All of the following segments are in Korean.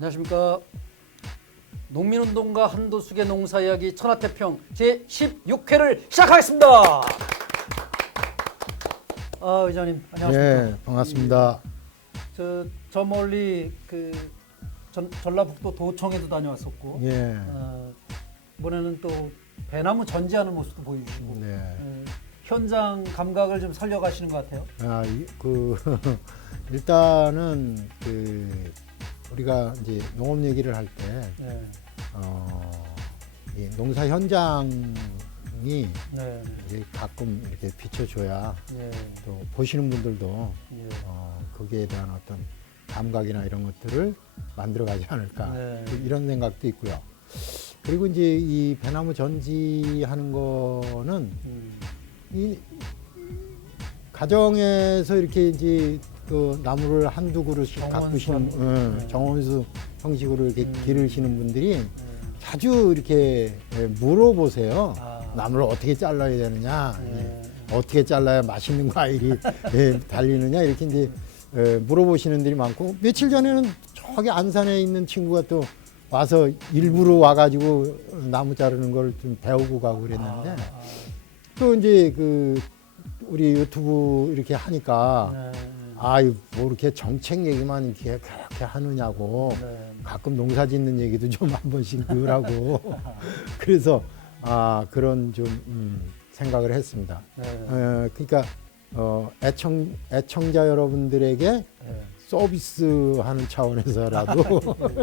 안녕하십니까. 농민운동가 한도숙의 농사이야기 천하태평 제16회를 시작하겠습니다. 의장님 안녕하십니까. 예, 반갑습니다. 저 멀리 전라북도 도청에도 다녀왔었고, 예. 이번에는 또 배나무 전지하는 모습도 보여주시고, 네. 현장 감각을 좀 살려가시는 것 같아요. 일단은 우리가 이제 농업 얘기를 할 때, 네. 이 농사 현장이 네. 이제 가끔 이렇게 비춰줘야 네. 또 보시는 분들도 예. 거기에 대한 어떤 감각이나 이런 것들을 만들어가지 않을까 네. 이런 생각도 있고요. 그리고 이제 이 배나무 전지하는 거는 이 가정에서 이렇게 이제 그 나무를 한두 그루씩 가꾸시는 네. 정원수 형식으로 이렇게 기르시는 분들이 자주 이렇게 물어보세요. 나무를 어떻게 잘라야 되느냐, 어떻게 잘라야 맛있는 과일이 달리느냐 이렇게 이제 물어보시는 분들이 많고, 며칠 전에는 저기 안산에 있는 친구가 또 와서 일부러 와가지고 나무 자르는 걸 좀 배우고 가고 그랬는데, 또 이제 우리 유튜브 이렇게 하니까 뭐 이렇게 정책 얘기만 이렇게 그렇게 하느냐고, 가끔 농사 짓는 얘기도 좀 한 번씩 넣으라고 그래서 그런 좀 생각을 했습니다. 그러니까 애청자 여러분들에게 서비스하는 차원에서라도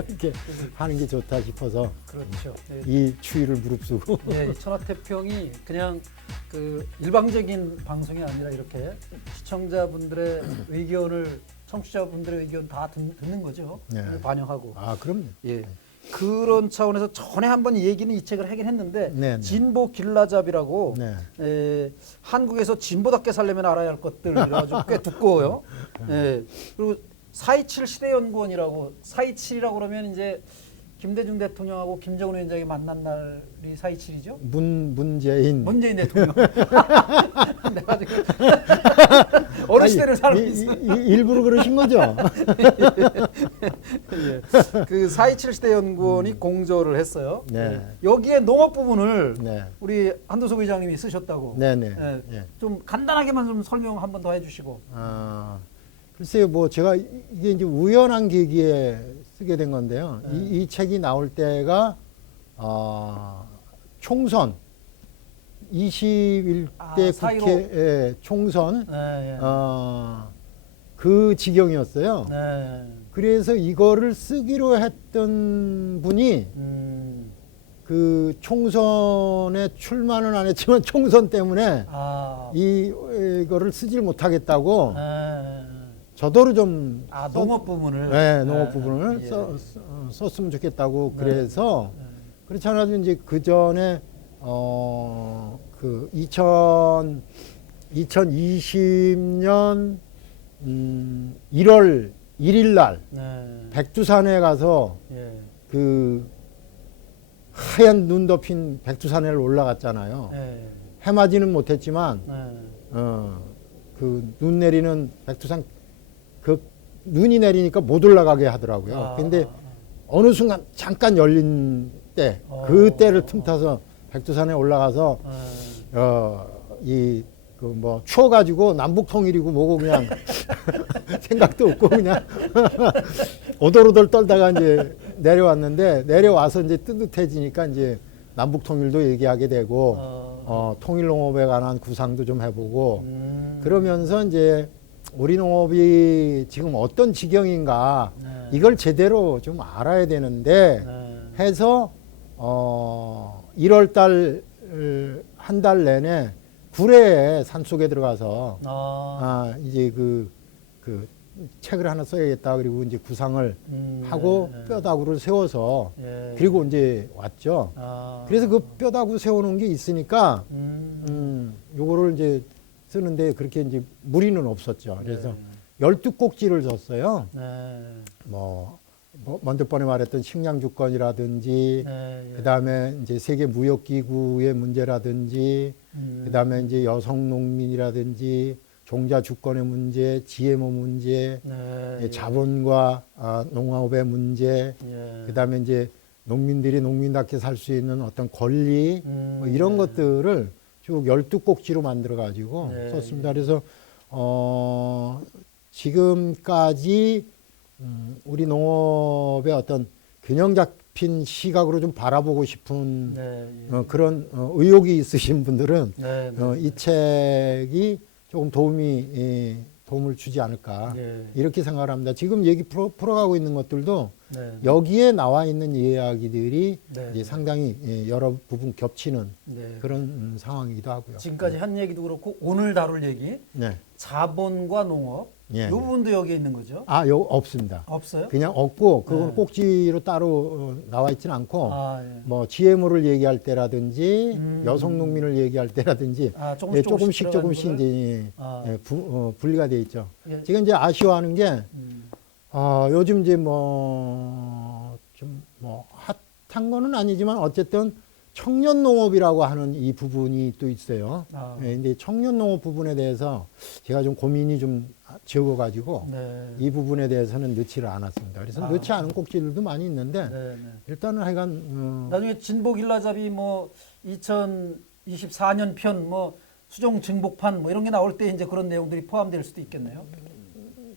이렇게 하는 게 좋다 싶어서, 그렇죠. 네. 이 추위를 무릅쓰고 네, 천하태평이 그냥 일방적인 방송이 아니라 이렇게 시청자분들의 의견을, 청취자분들의 의견 다 듣는 거죠. 네. 반영하고. 그럼요. 예. 그런 차원에서 전에 한번 이 책을 하긴 했는데, 네. 진보 길라잡이라고 네. 한국에서 진보답게 살려면 알아야 할 것들 이래가지고 꽤 두꺼워요. 그리고 4.27 시대연구원이라고, 4.27이라고 그러면 이제 김대중 대통령하고 김정은 위원장이 만난 날이 4.27이죠? 문재인 대통령. 내가 지금 어느 시대를 살고 있어. 일부러 그러신 거죠? 예. 그 4.27 시대연구원이 공조를 했어요. 네. 여기에 농업 부분을 네. 우리 한도석 의장님이 쓰셨다고. 네네. 예. 좀 간단하게만 좀 설명 한 번 더 해주시고. 글쎄요, 뭐 제가 이게 이제 우연한 계기에 쓰게 된 건데요. 이 책이 나올 때가 총선 21대 4.15. 국회 총선 네, 그 지경이었어요. 네. 그래서 이거를 쓰기로 했던 분이 그 총선에 출마는 안 했지만 총선 때문에 이거를 쓰질 못하겠다고 저더러 좀 농업 부분을 농업 부분을 썼으면 좋겠다고 그래서 그렇지 않아도 이제 그 전에 2020년 1월 1일 날 백두산에 가서 그 하얀 눈 덮인 백두산을 올라갔잖아요. 해맞이는 못했지만 그 눈 내리는 백두산, 그 눈이 내리니까 못 올라가게 하더라고요. 근데 어느 순간 잠깐 열린 때, 그 때를 틈타서 백두산에 올라가서 추워가지고 남북 통일이고 뭐고 그냥 생각도 없고 그냥 오돌오돌 떨다가 이제 내려왔는데, 내려와서 이제 뜨뜻해지니까 이제 남북 통일도 얘기하게 되고 통일 농업에 관한 구상도 좀 해보고 그러면서 이제 우리 농업이 지금 어떤 지경인가 이걸 제대로 좀 알아야 되는데 해서 1월 달 한 달 내내 구례에 산속에 들어가서 이제 그 책을 하나 써야겠다. 그리고 이제 구상을 하고 뼈다구를 세워서 그리고 이제 왔죠. 그래서 그 뼈다구 세워놓은 게 있으니까 요거를 이제 쓰는데 그렇게 이제 무리는 없었죠. 그래서 12꼭지를 썼어요. 먼저 번에 말했던 식량 주권이라든지, 그다음에 이제 세계 무역 기구의 문제라든지, 그다음에 이제 여성 농민이라든지, 종자 주권의 문제, GMO 문제, 네. 자본과 농업의 문제, 예. 그다음에 이제 농민들이 농민답게 살 수 있는 어떤 권리 뭐 이런 네. 것들을 쭉 12꼭지로 만들어 가지고 네. 썼습니다. 그래서 지금까지 우리 농업의 어떤 균형 잡힌 시각으로 좀 바라보고 싶은 네. 예. 그런 의욕이 있으신 분들은 네. 네. 이 책이 조금 도움을 주지 않을까 예. 이렇게 생각을 합니다. 지금 얘기 풀어가고 있는 것들도 네. 여기에 나와 있는 이야기들이 네. 이제 상당히 여러 부분 겹치는 네. 그런 상황이기도 하고요. 지금까지 한 얘기도 그렇고 오늘 다룰 얘기 네. 자본과 농업 예. 이 부분도 여기에 있는 거죠? 요 없습니다. 없어요? 그냥 없고 그건 네. 꼭지로 따로 나와 있지는 않고 예. 뭐 GMO를 얘기할 때라든지 음. 여성 농민을 얘기할 때라든지 조금씩 조금씩 이제 분리가 돼 있죠. 예. 지금 이제 아쉬워하는 게 음. 요즘 이제 뭐 좀 뭐 핫한 거는 아니지만 어쨌든 청년 농업이라고 하는 이 부분이 또 있어요. 근데 청년 농업 부분에 대해서 제가 좀 고민이 좀 적어가지고 네. 이 부분에 대해서는 넣지를 않았습니다. 그래서 넣지 않은 꼭지들도 많이 있는데 네, 네. 일단은 하여간 나중에 진보 길라잡이 뭐 2024년 편 뭐 수종 증복판 뭐 이런 게 나올 때 이제 그런 내용들이 포함될 수도 있겠네요.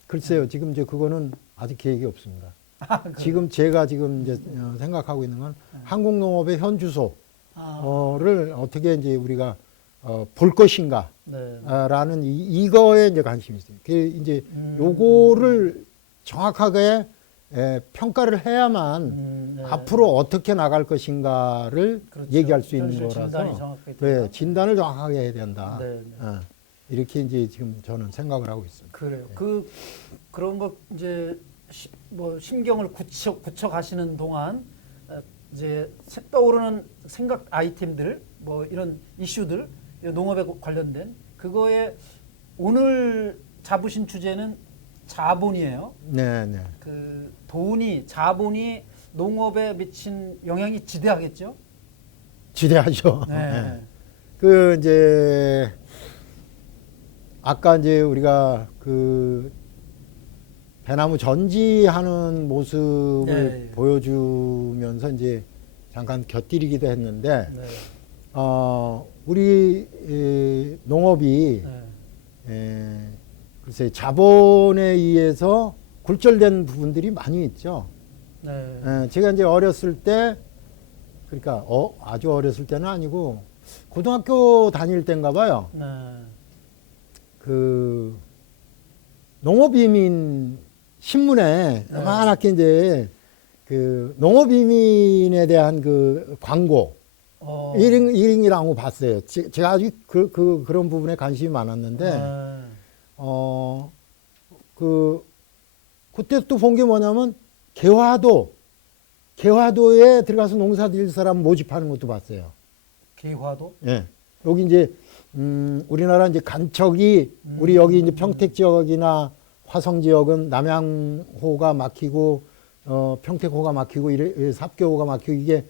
글쎄요. 지금 이제 그거는 아직 계획이 없습니다. 그래요? 지금 제가 지금 이제 생각하고 있는 건 한국농업의 현주소 를 어떻게 이제 우리가 볼 것인가 네. 라는 이거에 이제 관심이 있어요. 그 이제 요거를 정확하게 평가를 해야만 네. 앞으로 어떻게 나갈 것인가를 그렇죠. 얘기할 수 있는 현실 진단이 거라서 정확하게 네, 된다. 진단을 정확하게 해야 된다. 네, 네. 이렇게 이제 지금 저는 생각을 하고 있습니다. 그래요. 그런 거 이제 뭐 심경을 굳혀 가시는 동안 이제 떠오르는 생각 아이템들 뭐 이런 이슈들 농업에 관련된 그거에 오늘 잡으신 주제는 자본이에요. 네, 네. 그 자본이 농업에 미친 영향이 지대하겠죠. 지대하죠. 네. 그 이제 아까 이제 우리가 그 배나무 전지하는 모습을 네. 보여주면서 이제 잠깐 곁들이기도 했는데 네. 우리 농업이 네. 글쎄 자본에 의해서 굴절된 부분들이 많이 있죠. 네. 제가 이제 어렸을 때 그러니까 아주 어렸을 때는 아니고 고등학교 다닐 때인가 봐요. 네. 그 농업이민 신문에 네. 많게 이제 그 농업이민에 대한 그 광고 이런 거 봤어요. 제가 아주 그런 부분에 관심이 많았는데 네. 그때 또 본 게 뭐냐면 개화도에 들어가서 농사 지을 사람 모집하는 것도 봤어요. 개화도? 예. 여기 이제 우리나라 이제 간척이 우리 여기 이제 평택 지역이나 화성 지역은 남양호가 막히고 평택호가 막히고 삽교호가 막히고 이게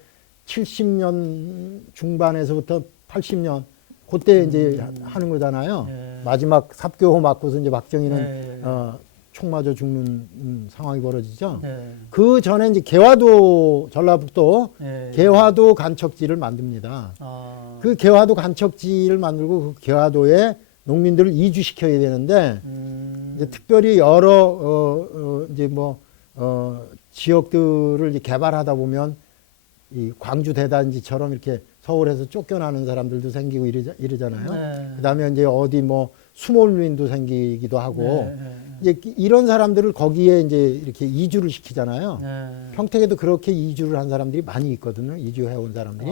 70년 중반에서부터 80년 그때 이제 하는 거잖아요. 네. 마지막 삽교호 맞고서 이제 박정희는 네. 총 맞아 죽는 상황이 벌어지죠. 네. 그 전에 이제 개화도 전라북도 네. 개화도 간척지를 만듭니다. 그 개화도 간척지를 만들고 그 개화도에 농민들을 이주시켜야 되는데 이제 특별히 여러 이제 뭐 지역들을 이제 개발하다 보면 이 광주 대단지처럼 이렇게 서울에서 쫓겨나는 사람들도 생기고 이러잖아요. 네. 그다음에 이제 어디 뭐 수몰민도 생기기도 하고 네. 이제 이런 사람들을 거기에 이제 이렇게 이주를 시키잖아요. 네. 평택에도 그렇게 이주를 한 사람들이 많이 있거든요. 이주해 온 사람들이.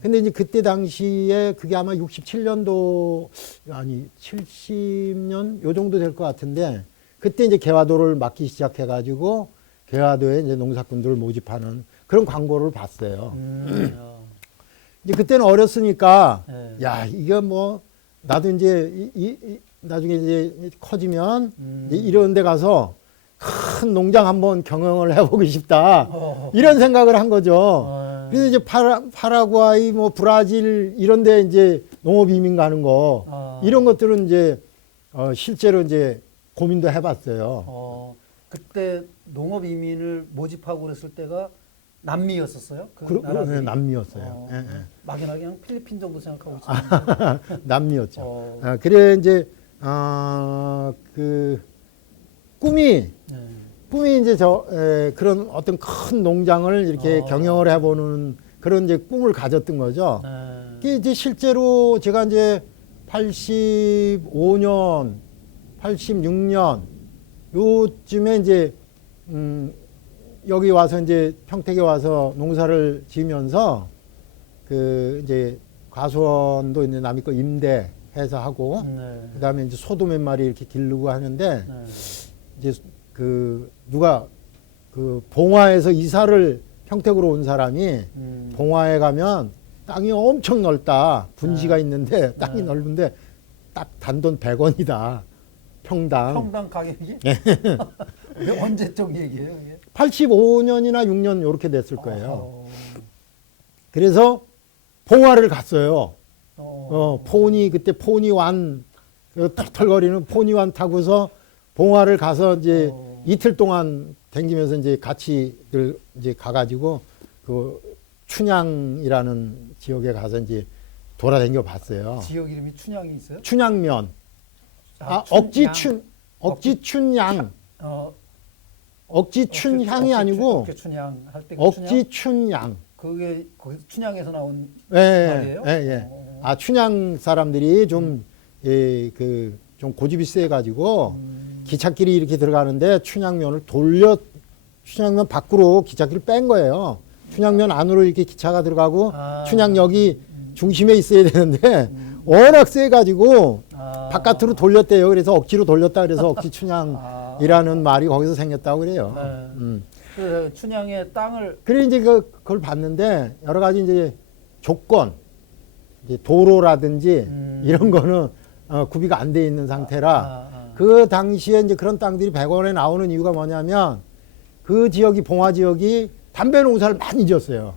근데 이제 그때 당시에 그게 아마 67년도 아니 70년 요 정도 될 것 같은데 그때 이제 개화도를 막기 시작해 가지고 개화도에 이제 농사꾼들을 모집하는 그런 광고를 봤어요. 이제 그때는 어렸으니까 네. 야, 이거 뭐 나도 이제 나중에 이제 커지면 이제 이런 데 가서 큰 농장 한번 경영을 해보고 싶다. 이런 생각을 한 거죠. 그래서 이제 파라과이, 뭐 브라질 이런 데 이제 농업 이민 가는 거 이런 것들은 이제 실제로 이제 고민도 해봤어요. 그때 농업 이민을 모집하고 그랬을 때가 남미였었어요. 네, 나라들이? 남미였어요. 예, 예. 막연하게 그냥 필리핀 정도 생각하고 있었는데. 남미였죠. 그래 이제 그 꿈이 이제 그런 어떤 큰 농장을 이렇게 경영을 해보는 그런 이제 꿈을 가졌던 거죠. 이게 이제 실제로 제가 이제 85년, 86년 요쯤에 이제 여기 와서 이제 평택에 와서 농사를 지으면서 그 이제 과수원도 이제 남의 거 임대해서 하고 그다음에 이제 소도 몇 마리 이렇게 기르고 하는데 이제 그 누가 그 봉화에서 이사를 평택으로 온 사람이 봉화에 가면 땅이 엄청 넓다. 분지가 있는데 땅이 넓은데 딱 단돈 100원이다. 평당 가격이? 언제적 얘기예요? 이게? 85년이나 6년 이렇게 됐을 거예요. 그래서 봉화를 갔어요. 그때 포니완 털털거리는 포니완 타고서 봉화를 가서 이제 이틀 동안 댕기면서 이제 같이 이제 가가지고 그 춘향이라는 지역에 가서 이제 돌아다녀 봤어요. 지역 이름이 춘향이 있어요? 춘향면. 억지춘양. 억지춘향이 아니고 춘향 할 때 억지춘양. 그게 거기 춘향에서 나온 예, 말이에요? 예. 춘향 사람들이 좀 고집이 세가지고 기찻길이 이렇게 들어가는데 춘향면 밖으로 기찻길을 뺀 거예요. 춘향면 안으로 이렇게 기차가 들어가고 춘향역이 중심에 있어야 되는데 워낙 세가지고 바깥으로 돌렸대요. 그래서 억지로 돌렸다 그래서 억지춘향이라는 말이 거기서 생겼다고 그래요. 그 춘향의 땅을 그래 이제 그걸 봤는데 여러 가지 이제 조건, 이제 도로라든지 이런 거는 구비가 안 돼 있는 상태라 그 당시에 이제 그런 땅들이 100원에 나오는 이유가 뭐냐면 그 지역이 봉화 지역이 담배 농사를 많이 지었어요.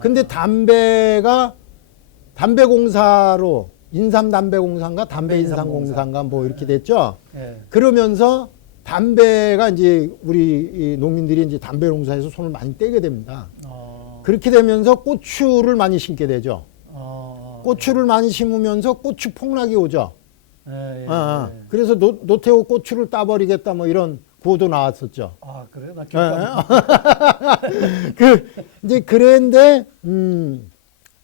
근데 담배공사로 인삼담배공사인가 담배인삼공사인가 뭐 이렇게 됐죠. 그러면서 담배가 이제 우리 농민들이 이제 담배 농사에서 손을 많이 떼게 됩니다. 그렇게 되면서 고추를 많이 심게 되죠. 고추를 많이 심으면서 고추 폭락이 오죠. 그래서 노태우 고추를 따버리겠다 뭐 이런 구호도 나왔었죠. 그래요? 나 기억 이제 그랬는데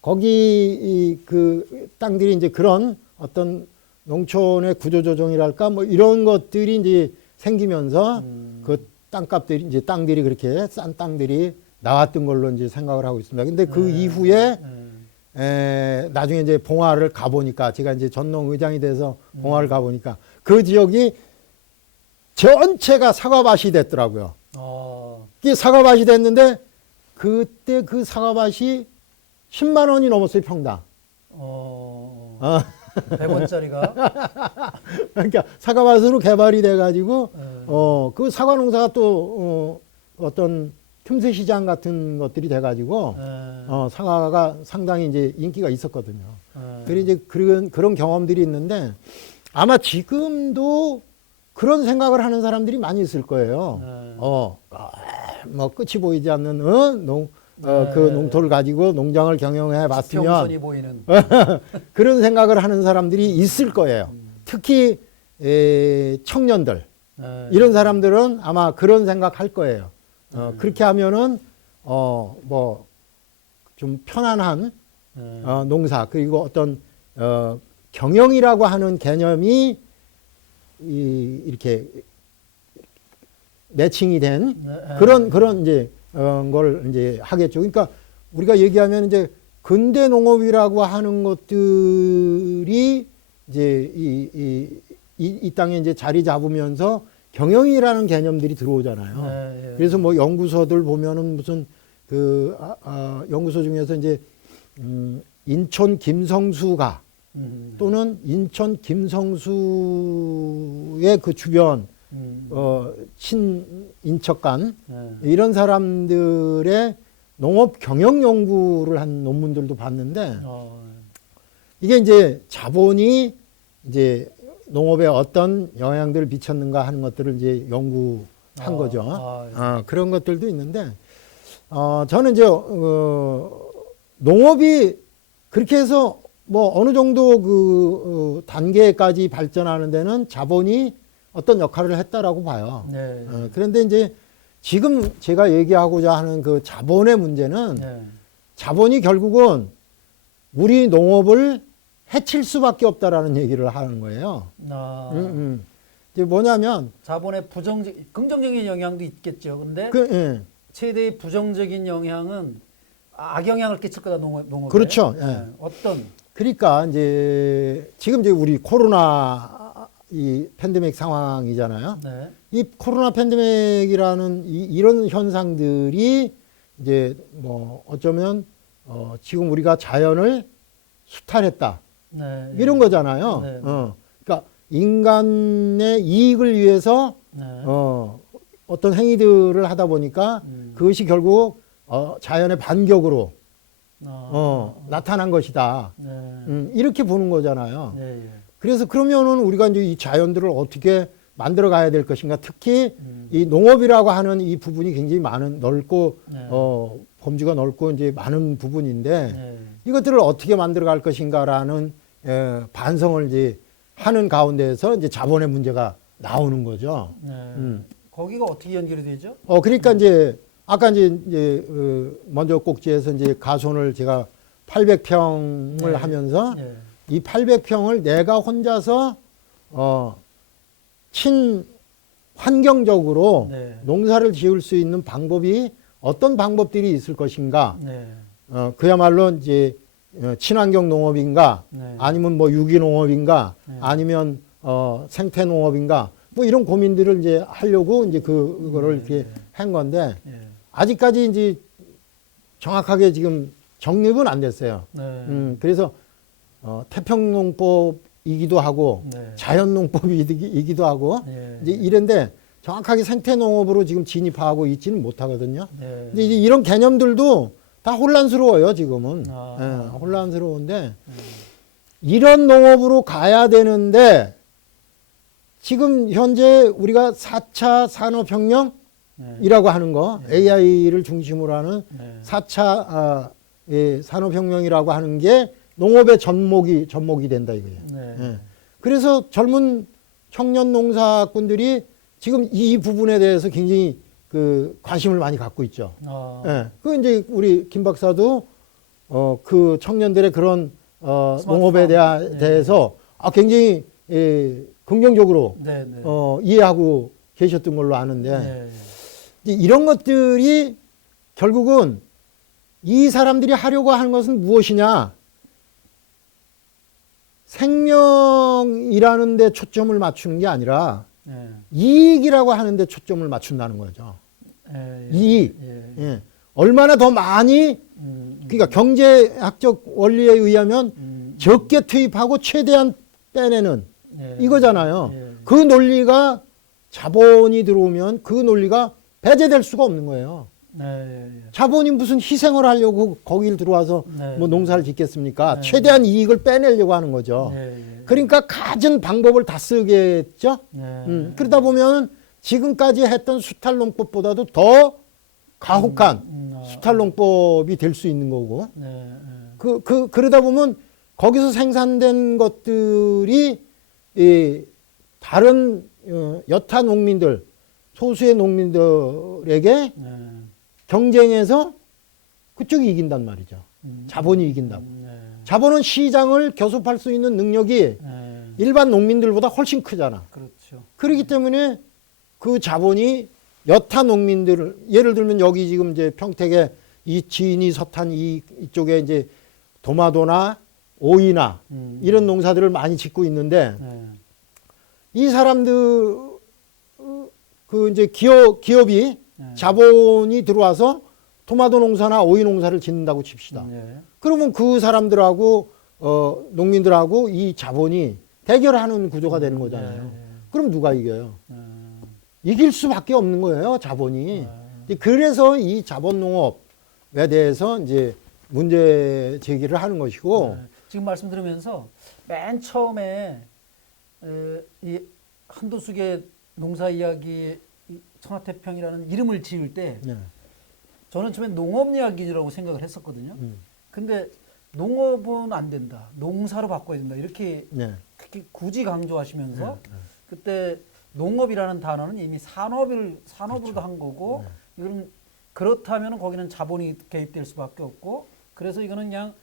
거기 그 땅들이 이제 그런 어떤 농촌의 구조조정이랄까 뭐 이런 것들이 이제 생기면서 그 땅값들이 이제 땅들이 그렇게 싼 땅들이 나왔던 걸로 이제 생각을 하고 있습니다. 근데 그 이후에 나중에 이제 봉화를 가보니까 제가 이제 전농 의장이 돼서 봉화를 가보니까 그 지역이 전체가 사과밭이 됐더라고요. 이게 사과밭이 됐는데 그때 그 사과밭이 10만 원이 넘었어요, 평당. 100원짜리가? 그러니까 사과밭으로 개발이 돼가지고 그 사과 농사가 또 어떤 틈새 시장 같은 것들이 돼가지고 사과가 상당히 이제 인기가 있었거든요. 그리고 이제 그런 경험들이 있는데 아마 지금도 그런 생각을 하는 사람들이 많이 있을 거예요. 뭐 끝이 보이지 않는 그 농토를 가지고 농장을 경영해 봤으면 평선이 보이는 그런 생각을 하는 사람들이 있을 거예요. 특히 청년들 이런 사람들은 아마 그런 생각할 거예요. 그렇게 하면은 뭐 좀 편안한 농사 그리고 어떤 경영이라고 하는 개념이 이렇게 매칭이 된 그런 이제 걸 이제 하겠죠. 그러니까 우리가 얘기하면 이제 근대 농업이라고 하는 것들이 이제 이 땅에 이제 자리 잡으면서 경영이라는 개념들이 들어오잖아요. 그래서 뭐 연구소들 보면은 무슨 그 연구소 중에서 이제 인천 김성수가 또는 인천 김성수의 그 주변 친인척간 이런 사람들의 농업 경영 연구를 한 논문들도 봤는데 이게 이제 자본이 이제 농업에 어떤 영향들을 미쳤는가 하는 것들을 이제 연구한 거죠. 예. 그런 것들도 있는데, 저는 이제, 농업이 그렇게 해서 뭐 어느 정도 단계까지 발전하는 데는 자본이 어떤 역할을 했다라고 봐요. 네. 그런데 이제 지금 제가 얘기하고자 하는 그 자본의 문제는 네. 자본이 결국은 우리 농업을 해칠 수밖에 없다라는 얘기를 하는 거예요. 이제 뭐냐면 자본의 긍정적인 영향도 있겠죠. 근데 예. 최대의 부정적인 영향은 악영향을 끼칠 거다 농업에. 그렇죠. 예. 네. 어떤? 그러니까 이제 지금 이제 우리 코로나 이 팬데믹 상황이잖아요. 네. 이 코로나 팬데믹이라는 이런 현상들이 이제 뭐 어쩌면 지금 우리가 자연을 수탈했다. 네. 이런 거잖아요. 네. 그러니까 인간의 이익을 위해서 네. 어떤 행위들을 하다 보니까 그것이 결국 자연의 반격으로 나타난 것이다. 네. 이렇게 보는 거잖아요. 네. 그래서 그러면은 우리가 이제 이 자연들을 어떻게 만들어 가야 될 것인가. 특히 이 농업이라고 하는 이 부분이 굉장히 넓고 네. 범주가 넓고 이제 많은 부분인데 네. 이것들을 어떻게 만들어 갈 것인가라는 반성을 이제 하는 가운데에서 이제 자본의 문제가 나오는 거죠. 네. 거기가 어떻게 연결이 되죠? 그러니까 이제 아까 이제 먼저 꼭지에서 이제 가손을 제가 800평을 네. 하면서 네. 이 800평을 내가 혼자서 친환경적으로 네. 농사를 지을 수 있는 방법이 어떤 방법들이 있을 것인가? 네. 그야말로 이제 친환경 농업인가? 네. 아니면 뭐 유기농업인가? 네. 아니면 생태농업인가? 뭐 이런 고민들을 이제 하려고 이제 그거를 이렇게 한 건데 네. 아직까지 이제 정확하게 지금 정립은 안 됐어요. 네. 그래서 태평농법이기도 하고 네. 자연농법이기도 하고 네. 이제 이런데 정확하게 생태농업으로 지금 진입하고 있지는 못하거든요. 네. 근데 이제 이런 개념들도 다 혼란스러워요, 지금은. 아. 혼란스러운데 이런 농업으로 가야 되는데 지금 현재 우리가 4차 산업혁명이라고 네. 하는 거, 네. AI를 중심으로 하는 네. 4차 산업혁명이라고 하는 게 농업의 접목이 된다 이거예요. 네. 예. 그래서 젊은 청년 농사꾼들이 지금 이 부분에 대해서 굉장히 관심을 많이 갖고 있죠. 예. 그 이제 우리 김 박사도 그 청년들의 그런 농업에 대해서 굉장히 긍정적으로 네. 네. 이해하고 계셨던 걸로 아는데 네. 이제 이런 것들이 결국은 이 사람들이 하려고 하는 것은 무엇이냐? 생명이라는 데 초점을 맞추는 게 아니라 네. 이익이라고 하는 데 초점을 맞춘다는 거죠. 예. 이익. 예. 예. 얼마나 더 많이 그러니까 경제학적 원리에 의하면 적게 투입하고 최대한 빼내는 예. 이거잖아요. 예. 그 논리가 자본이 들어오면 그 논리가 배제될 수가 없는 거예요. 네. 자본이 무슨 희생을 하려고 거길 들어와서 네. 뭐 농사를 짓겠습니까? 네. 최대한 이익을 빼내려고 하는 거죠. 네. 그러니까 가진 방법을 다 쓰겠죠. 네. 그러다 보면 지금까지 했던 수탈농법보다도 더 가혹한 수탈농법이 될 수 있는 거고. 네. 그러다 보면 거기서 생산된 것들이 다른 여타 농민들, 소수의 농민들에게 네. 경쟁해서 그쪽이 이긴단 말이죠. 자본이 이긴다고. 네. 자본은 시장을 교섭할 수 있는 능력이 네. 일반 농민들보다 훨씬 크잖아. 그렇죠. 그렇기 때문에 그 자본이 여타 농민들을 예를 들면 여기 지금 이제 평택에 이 지인이 서탄 이쪽에 이제 도마도나 오이나 이런 농사들을 많이 짓고 있는데 네. 이 사람들 그 이제 기업이 네. 자본이 들어와서 토마토 농사나 오이 농사를 짓는다고 칩시다. 네. 그러면 그 사람들하고 농민들하고 이 자본이 대결하는 구조가 되는 거잖아요. 네. 그럼 누가 이겨요? 이길 수밖에 없는 거예요, 자본이. 그래서 이 자본 농업에 대해서 이제 문제 제기를 하는 것이고. 지금 말씀 들으면서 맨 처음에 이 한도숙의 농사 이야기 이 천하태평이라는 이름을 지을 때 네. 저는 처음에 농업 이야기라고 생각을 했었거든요. 근데 농업은 안 된다. 농사로 바꿔야 된다. 이렇게 네. 굳이 강조하시면서 네. 그때 농업이라는 단어는 이미 산업으로도 그렇죠. 한 거고 네. 이건 그렇다면 거기는 자본이 개입될 수밖에 없고 그래서 이거는 그냥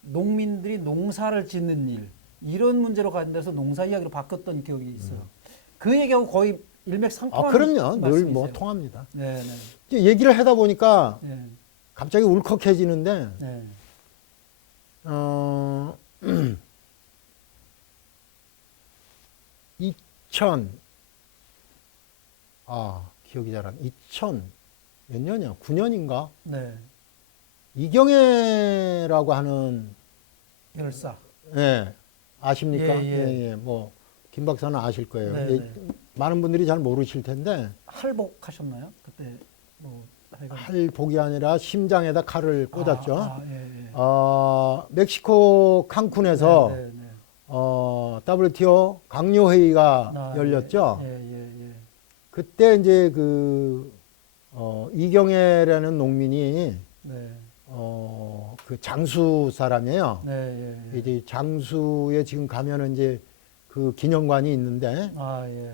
농민들이 농사를 짓는 일 이런 문제로 가는 데서 농사 이야기로 바꿨던 기억이 있어요. 그 얘기하고 거의 일맥상통하는 그럼요. 늘 뭐 말씀이세요. 통합니다. 네, 이제 얘기를 하다 보니까 네, 갑자기 울컥해지는데 네, 2000 기억이 잘 안. 2000 몇 년이야? 9년인가? 네. 이경애라고 하는 열사. 예. 아십니까? 예. 뭐 김 박사는 아실 거예요. 네, 예, 네. 많은 분들이 잘 모르실 텐데 할복하셨나요? 그때 뭐 하여간. 할복이 아니라 심장에다 칼을 꽂았죠. 예. 멕시코 칸쿤에서 네, 네, 네. WTO 강요 회의가 열렸죠. 예. 그때 이제 이경애라는 농민이 네. 그 장수 사람이에요. 네, 예. 이제 장수에 지금 가면은 이제 그 기념관이 있는데 예.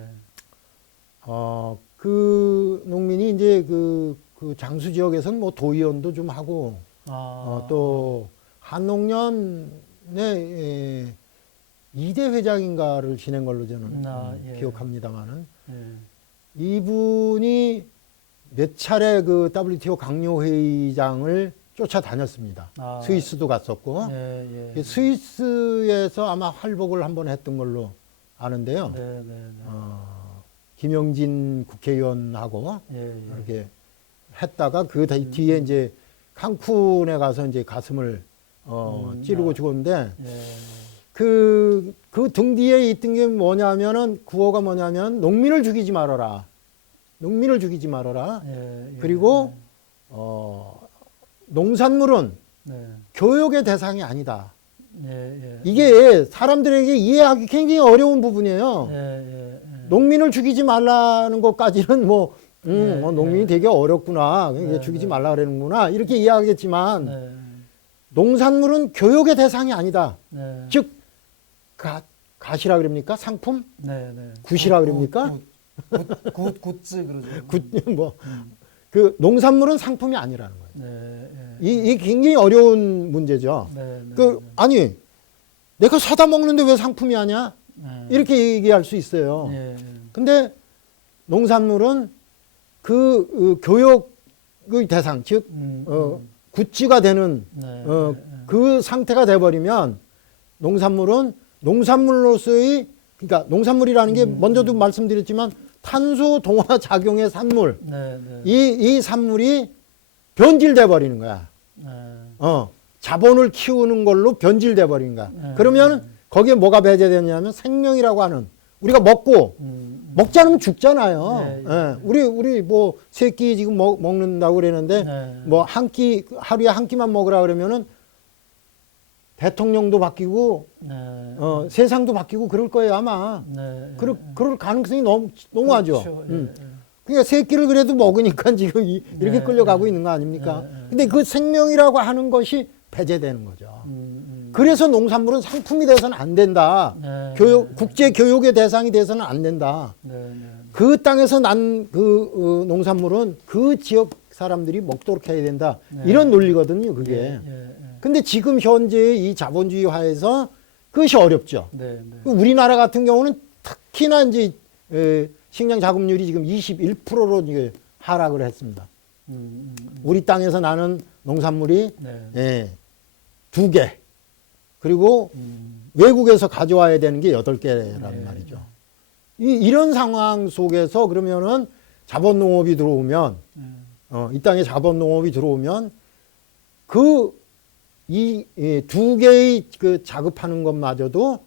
그 농민이 이제 그 장수 지역에서는 뭐 도의원도 좀 하고 또 한농년에 2대 회장인가를 지낸 걸로 저는 예. 기억합니다만은 예. 이분이 몇 차례 그 WTO 강요 회의장을 쫓아다녔습니다. 스위스도 갔었고 예. 스위스에서 아마 활복을 한번 했던 걸로 아는데요. 네. 김영진 국회의원하고 예. 이렇게 했다가 그 뒤에 이제 칸쿤에 가서 이제 가슴을 찌르고 죽었는데 예. 그 등 뒤에 있던 게 뭐냐면은 구호가 뭐냐면 농민을 죽이지 말아라. 농민을 죽이지 말아라. 예. 그리고 농산물은 네. 교육의 대상이 아니다. 예. 이게 사람들에게 이해하기 굉장히 어려운 부분이에요. 예. 농민을 죽이지 말라는 것까지는 농민이 되게 어렵구나. 네, 죽이지 말라 그러는구나. 이렇게 이해하겠지만 네. 농산물은 교육의 대상이 아니다. 네. 즉 갓이라 그럽니까? 상품? 네. 굿이라 그럽니까? 굿즈 그러죠. 그 농산물은 상품이 아니라는 거예요. 네. 이 굉장히 어려운 문제죠. 네. 아니 내가 사다 먹는데 왜 상품이 아니야? 이렇게 얘기할 수 있어요. 예. 근데 농산물은 그 교육의 대상, 즉 굿즈가 되는 네. 그 상태가 돼버리면 농산물은 농산물로서의 그러니까 농산물이라는 게 먼저도 말씀드렸지만 탄소 동화 작용의 산물 네. 이 산물이 변질돼 버리는 거야. 자본을 키우는 걸로 변질돼 버리는 거야. 그러면 거기에 뭐가 배제되냐면 생명이라고 하는 우리가 먹지 않으면 죽잖아요. 네. 우리 뭐 세 끼 지금 먹는다고 그러는데 네. 뭐 한 끼 하루에 한 끼만 먹으라 그러면은 대통령도 바뀌고 세상도 바뀌고 그럴 거예요 아마. 네. 그럴 가능성이 너무하죠. 그렇죠. 그러니까 세 끼를 그래도 먹으니까 지금 이렇게 끌려가고 있는 거 아닙니까? 근데 그 생명이라고 하는 것이 배제되는 거죠. 그래서 농산물은 상품이 돼서는 안 된다. 국제 교육의 대상이 돼서는 안 된다. 그 땅에서 난 그 농산물은 그 지역 사람들이 먹도록 해야 된다. 이런 논리거든요, 그게. 근데 지금 현재 이 자본주의화에서 그것이 어렵죠. 우리나라 같은 경우는 특히나 이제 식량 자급률이 지금 21%로 이제 하락을 했습니다. 우리 땅에서 나는 농산물이 2개. 그리고 외국에서 가져와야 되는 게 8개란 말이죠. 이런 상황 속에서 그러면은 자본농업이 들어오면, 이 땅에 자본농업이 들어오면 이 2개의 그 자급하는 것마저도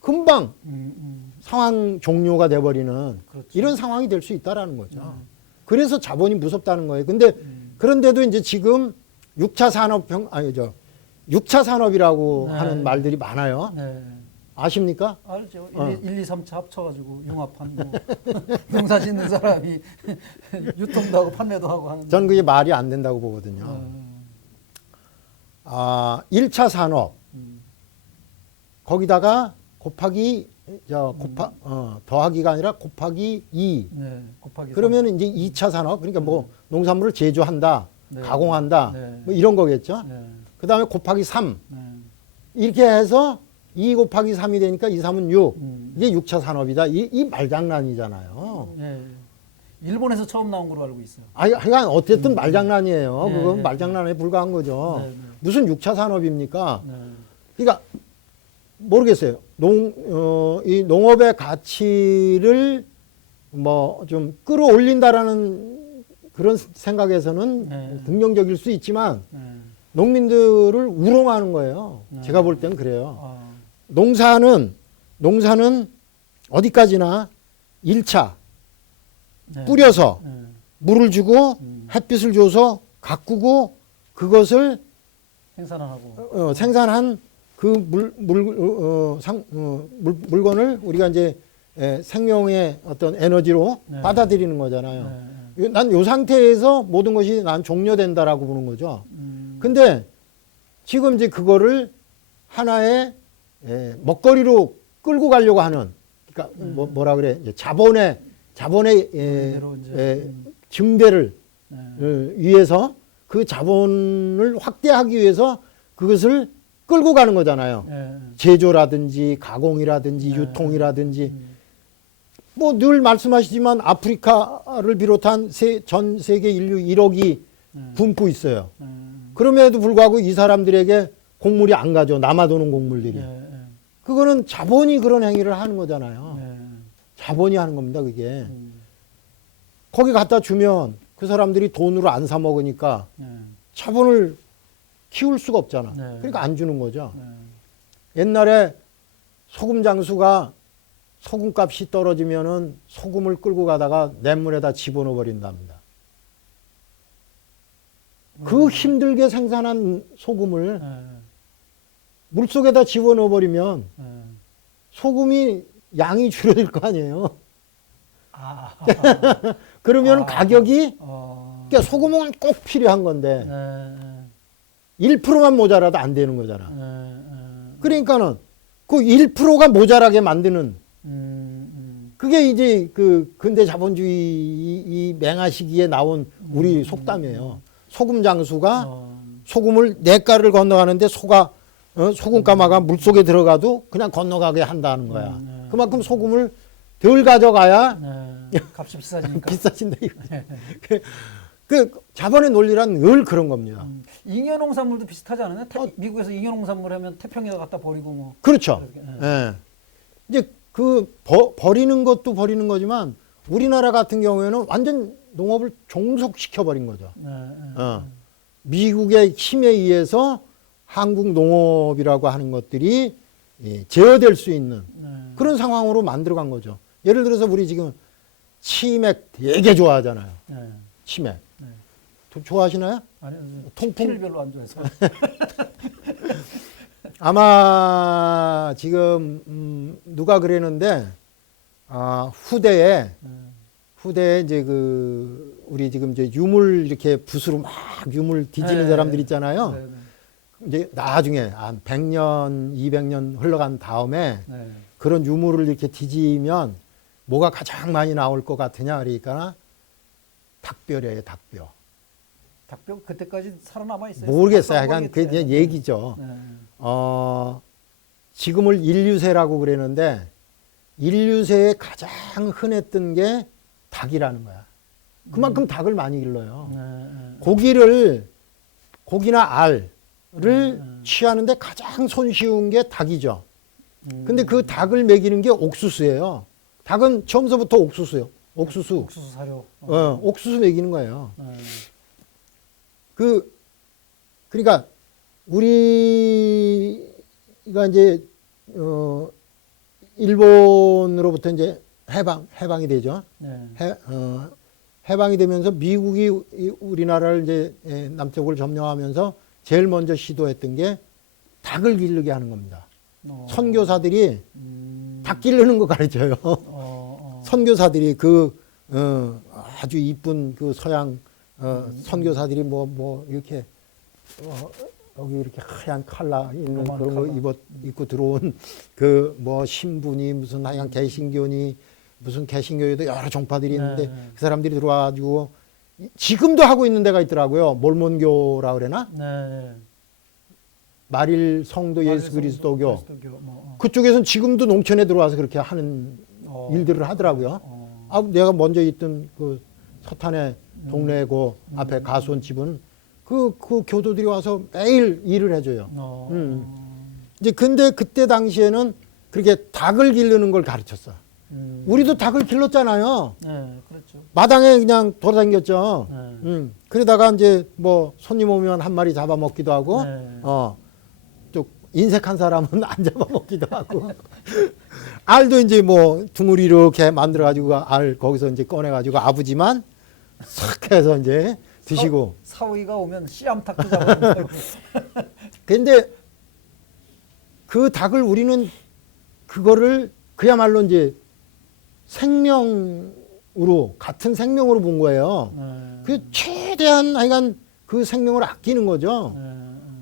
금방 상황 종료가 돼버리는 그렇죠. 이런 상황이 될 수 있다라는 거죠. 그래서 자본이 무섭다는 거예요. 근데 그런데도 이제 지금 6차 산업이라고 하는 말들이 많아요. 아십니까? 알죠. 어. 1, 2, 3차 합쳐가지고 융합한 뭐 농사 짓는 사람이 유통도 하고 판매도 하고 하는. 저는 그게 말이 안 된다고 보거든요. 아, 1차 산업 거기다가 곱하기 더하기가 아니라 곱하기 2. 네, 곱하기 그러면 이제 2차 산업 그러니까 뭐 농산물을 제조한다, 네. 가공한다, 네. 뭐 이런 거겠죠. 네. 그다음에 곱하기 3. 네. 이렇게 해서 2 곱하기 3이 되니까 2, 3은 6. 음. 이게 6차 산업이다. 이 말장난이잖아요. 네. 일본에서 처음 나온 걸로 알고 있어요. 아니, 하여간 어쨌든 말장난이에요. 네, 그건 네, 말장난에 불과한 거죠. 네, 네. 무슨 6차 산업입니까? 네. 그러니까 모르겠어요. 이 농업의 가치를 뭐 좀 끌어올린다라는 그런 생각에서는 네. 긍정적일 수 있지만 네. 농민들을 우롱하는 거예요. 네. 제가 볼 땐 그래요. 아, 농사는 어디까지나 1차 네. 뿌려서 네. 물을 주고 햇빛을 줘서 가꾸고 그것을 생산하고. 생산한 그 물건을 우리가 이제 생명의 어떤 에너지로 네. 받아들이는 거잖아요. 네. 난 요 상태에서 모든 것이 난 종료된다라고 보는 거죠. 근데 지금 이제 그거를 하나의 먹거리로 끌고 가려고 하는 그러니까 뭐라 그래 이제 자본의 그대로 이제, 증대를 네. 위해서 그 자본을 확대하기 위해서 그것을 끌고 가는 거잖아요. 네. 제조라든지 가공이라든지 네. 유통이라든지 뭐 늘 말씀하시지만 아프리카를 비롯한 전 세계 인류 1억이 굶고 있어요. 그럼에도 불구하고 이 사람들에게 곡물이 안 가죠. 남아도는 곡물들이. 그거는 자본이 그런 행위를 하는 거잖아요. 자본이 하는 겁니다. 그게. 거기 갖다 주면 그 사람들이 돈으로 안 사 먹으니까 자본을 키울 수가 없잖아. 네. 그러니까 안 주는 거죠. 옛날에 소금 장수가 소금값이 떨어지면은 소금을 끌고 가다가 냇물에다 집어넣어 버린답니다. 그 힘들게 생산한 소금을 물속에다 집어넣어 버리면 소금이 양이 줄어들 거 아니에요. 아. 그러면 가격이 어. 그러니까 소금은 꼭 필요한 건데 네. 1%만 모자라도 안 되는 거잖아. 네. 그러니까는 그 1%가 모자라게 만드는 그게 이제 그 근대 자본주의 이 맹하 시기에 나온 우리 속담이에요. 소금 장수가 소금을 냇가를 건너가는데 소금 가마가 물속에 들어가도 그냥 건너가게 한다는 거야. 그만큼 소금을 덜 가져가야 값이 비싸지니까. 비싸진다 이거. 그 자본의 논리란 늘 그런 겁니다. 잉여농산물도 비슷하지 않아요? 미국에서 잉여농산물 하면 태평양에 갖다 버리고 뭐. 그렇죠. 그렇게, 예. 이제 그 버리는 것도 버리는 거지만 우리나라 같은 경우에는 완전 농업을 종속시켜 버린 거죠. 미국의 힘에 의해서 한국 농업이라고 하는 것들이 제어될 수 있는 그런 상황으로 만들어간 거죠. 예를 들어서 우리 지금 치맥 되게 좋아하잖아요. 치맥. 좋아하시나요? 아니, 통풍? 피를 별로 안 좋아해서. 아마 지금 누가 그랬는데 후대에 이제 그 우리 지금 이제 유물 이렇게 붓으로 막 유물 뒤지는 사람들 있잖아요. 이제 나중에 한 100년, 200년 흘러간 다음에 그런 유물을 이렇게 뒤지면 뭐가 가장 많이 나올 것 같으냐 그러니까 닭뼈래요, 닭뼈. 닭뼈 그때까지 살아남아 있어요? 모르겠어요. 약간 그게 그냥 얘기죠. 지금을 인류세라고 그러는데 인류세에 가장 흔했던 게 닭이라는 거야. 그만큼 닭을 많이 길러요. 고기나 알을 취하는데 가장 손쉬운 게 닭이죠. 근데 그 닭을 먹이는 게 옥수수예요. 닭은 처음서부터 옥수수예요. 옥수수 사료. 옥수수 먹이는 거예요. 그러니까 우리가 이제 일본으로부터 이제 해방이 되죠. 해방이 되면서 미국이 우리나라를 이제 남쪽을 점령하면서 제일 먼저 시도했던 게 닭을 기르게 하는 겁니다. 선교사들이 닭 기르는 거 가르쳐요. 선교사들이 아주 이쁜 그 서양 선교사들이 뭐 이렇게 여기 이렇게 하얀 칼라 있는 그런 거 입고 들어온 그 뭐 신분이 무슨 하얀 개신교니 무슨 개신교에도 여러 종파들이 있는데 그 사람들이 들어와가지고 지금도 하고 있는 데가 있더라고요. 몰몬교라 그러나? 마릴 성도 예수 그리스도교. 그쪽에서는 지금도 농촌에 들어와서 그렇게 하는 일들을 하더라고요. 내가 먼저 있던 그 서탄의 동네 그 앞에 가수원 집은 그 교도들이 와서 매일 일을 해줘요. 이제 근데 그때 당시에는 그렇게 닭을 기르는 걸 가르쳤어. 우리도 닭을 길렀잖아요. 그렇죠. 마당에 그냥 돌아다녔죠. 그러다가 이제 뭐 손님 오면 한 마리 잡아먹기도 하고, 또 인색한 사람은 안 잡아먹기도 하고. 알도 이제 뭐 둥을 이렇게 만들어가지고 알 거기서 이제 꺼내가지고 아버지만 싹 해서 이제 드시고. 사위가 오면 씨암탉도 잡아먹고. 근데 그 닭을 우리는 그거를 그야말로 이제 생명으로 같은 생명으로 본 거예요. 그 최대한 하여간 그 생명을 아끼는 거죠.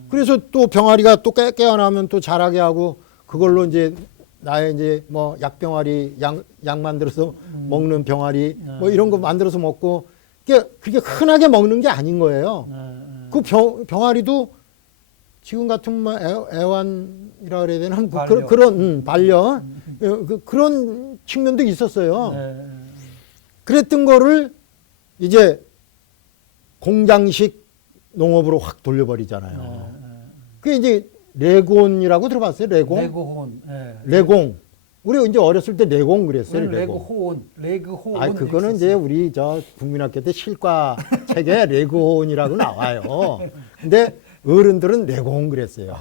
그래서 또 병아리가 또 깨어나면 또 자라게 하고 그걸로 이제 나의 이제 뭐 약병아리 약 만들어서 먹는 병아리 뭐 이런 거 만들어서 먹고 그게 흔하게 먹는 게 아닌 거예요. 그 병아리도 지금 같은 뭐 애완이라 그래야 되나 그런 반려 그런 측면도 있었어요. 그랬던 거를 이제 공장식 농업으로 확 돌려버리잖아요. 그게 이제 레곤이라고 들어봤어요? 레공. 레공. 우리 이제 어렸을 때 레공 그랬어요. 레그호온. 아, 그거는 이제 우리 저 국민학교 때 실과 책에 레곤이라고 나와요. 근데 어른들은 레공 그랬어요.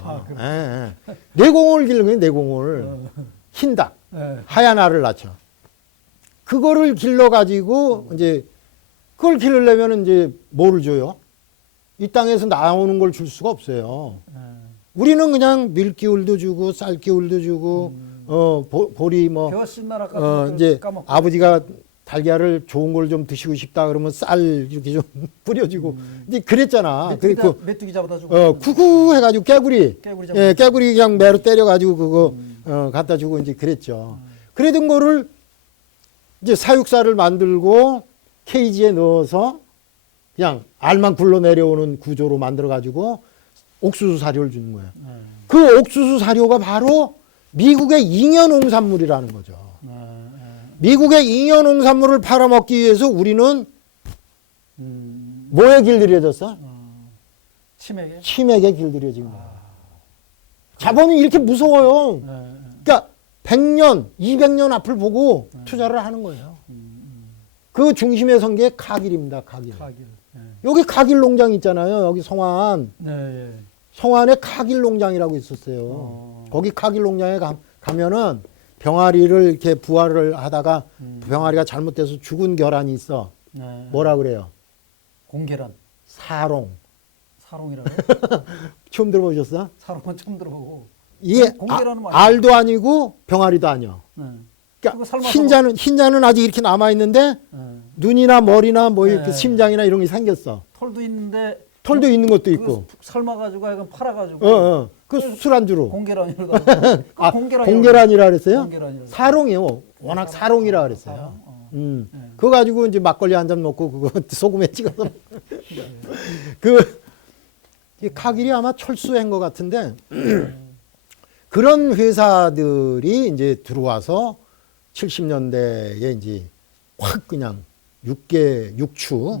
레공을 기르는 거예요. 레공을. 흰닭, 하얀 알을 낳죠. 그거를 길러가지고 이제 그걸 기르려면 이제 뭐를 줘요? 이 땅에서 나오는 걸 줄 수가 없어요. 우리는 그냥 밀기울도 주고 쌀기울도 주고 보리 뭐 이제 아버지가 달걀을 좋은 걸 좀 드시고 싶다 그러면 쌀 이렇게 좀 뿌려주고 이제 그랬잖아. 메뚜기 잡아다 주고. 구구 해가지고 깨구리 그냥 매로 때려가지고 그거 갖다 주고 이제 그랬죠. 그러던 거를 이제 사육사를 만들고 케이지에 넣어서 그냥 알만 굴러 내려오는 구조로 만들어가지고 옥수수 사료를 주는 거예요. 그 옥수수 사료가 바로 미국의 잉여농산물이라는 거죠. 미국의 잉여농산물을 팔아먹기 위해서 우리는 뭐에 길들여졌어? 치맥에 길들여진 거야. 자본이 이렇게 무서워요. 그러니까 100년, 200년 앞을 보고 투자를 하는 거예요. 그 중심에 선 게 카길입니다. 카길. 여기 카길 농장 있잖아요. 여기 성안. 성안에 카길 농장이라고 있었어요. 거기 카길 농장에 가면은 병아리를 이렇게 부화를 하다가 병아리가 잘못돼서 죽은 결함이 있어. 뭐라 그래요? 공계란. 사롱이라고? 처음 들어보셨어? 사롱은 처음 들어보고. 이게 알도 아니고 병아리도 아니야. 그러니까 흰자는 아직 이렇게 남아 있는데 눈이나 머리나 뭐 이렇게 심장이나 이런 게 생겼어. 털도 있는데 털도 있는 것도 있고. 삶아가지고 약간 팔아가지고. 그 술안주로. 공계란이라고. 공계란이라 그랬어요? 공계란이라고. 사롱이요. 워낙 사롱이라 그랬어요. 그거 가지고 이제 막걸리 한 잔 먹고 그거 소금에 찍어서. 카길이 아마 철수한 것 같은데 그런 회사들이 이제 들어와서 70년대에 이제 확 그냥 육추,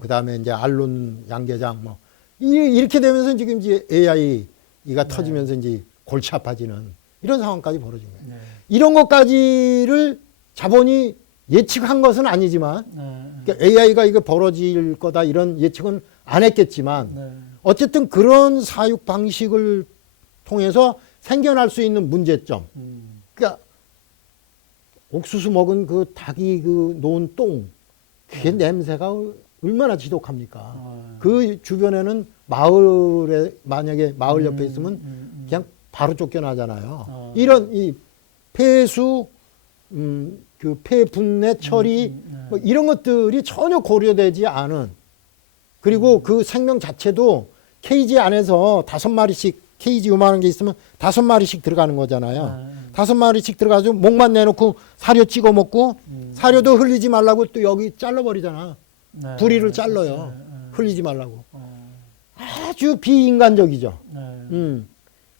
그 다음에 이제 알론 양계장 뭐 이렇게 되면서 지금 이제 AI가 터지면서 이제 골치 아파지는 이런 상황까지 벌어진 거예요. 이런 것까지를 자본이 예측한 것은 아니지만 그러니까 AI가 이거 벌어질 거다 이런 예측은 안 했겠지만 어쨌든 그런 사육 방식을 통해서 생겨날 수 있는 문제점. 그러니까 옥수수 먹은 그 닭이 그 놓은 똥, 그게 냄새가 얼마나 지독합니까? 그 주변에는 마을에 만약에 마을 옆에 있으면 그냥 바로 쫓겨나잖아요. 이런 폐수, 그 폐분해 처리 뭐 이런 것들이 전혀 고려되지 않은 그리고 그 생명 자체도 케이지 안에서 5마리씩 케이지 요만한 게 있으면 5마리씩 들어가는 거잖아요. 5마리씩 들어가서 목만 내놓고 사료 찍어 먹고 사료도 흘리지 말라고 또 여기 잘라버리잖아. 네. 부리를 잘라요. 흘리지 말라고. 아주 비인간적이죠.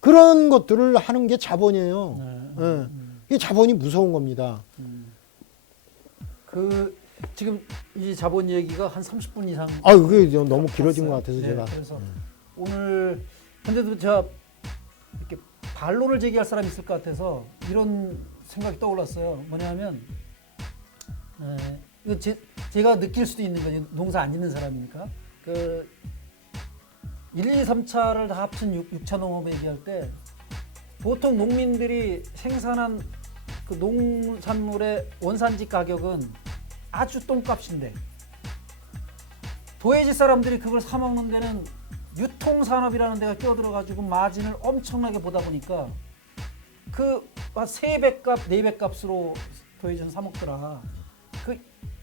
그런 것들을 하는 게 자본이에요. 예. 이 자본이 무서운 겁니다. 그 지금 이 자본 얘기가 한 30분 이상. 아유, 그게 너무 길어진 것 같아서 네, 제가. 그래서 오늘 근데도 제가 이렇게 반론을 제기할 사람이 있을 것 같아서 이런 생각이 떠올랐어요. 뭐냐면 이거 제가 느낄 수도 있는 거죠. 농사 안 짓는 사람이니까. 그 1, 2, 3차를 다 합친 6차 농업 얘기할 때 보통 농민들이 생산한 그 농산물의 원산지 가격은 아주 똥값인데 도해지 사람들이 그걸 사 먹는 데는 유통산업이라는 데가 끼어들어가지고 마진을 엄청나게 보다 보니까 그 3배 값, 4배 값으로 도해지는 사 먹더라.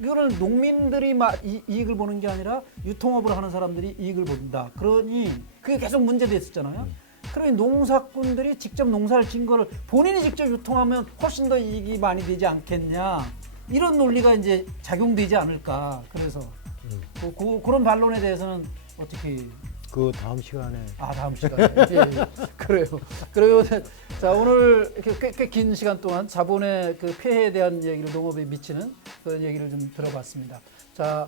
이거를 농민들이 이익을 보는 게 아니라 유통업을 하는 사람들이 이익을 본다. 그러니 그게 계속 문제됐었잖아요. 그러니 농사꾼들이 직접 농사를 진 거를 본인이 직접 유통하면 훨씬 더 이익이 많이 되지 않겠냐. 이런 논리가 이제 작용되지 않을까. 그래서 그런 반론에 대해서는 어떻게? 그 다음 시간에. 다음 시간에. 예. 그래요. 그리고 자 오늘 이렇게 꽤 긴 시간 동안 자본의 그 폐해에 대한 얘기를 농업에 미치는 그런 얘기를 좀 들어봤습니다. 자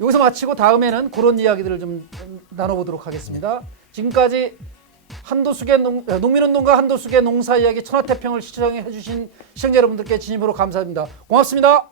여기서 마치고 다음에는 그런 이야기들을 좀 나눠보도록 하겠습니다. 지금까지 농민운동가 한도숙의 농사 이야기 천하태평을 시청해 주신 시청자 여러분들께 진심으로 감사드립니다. 고맙습니다.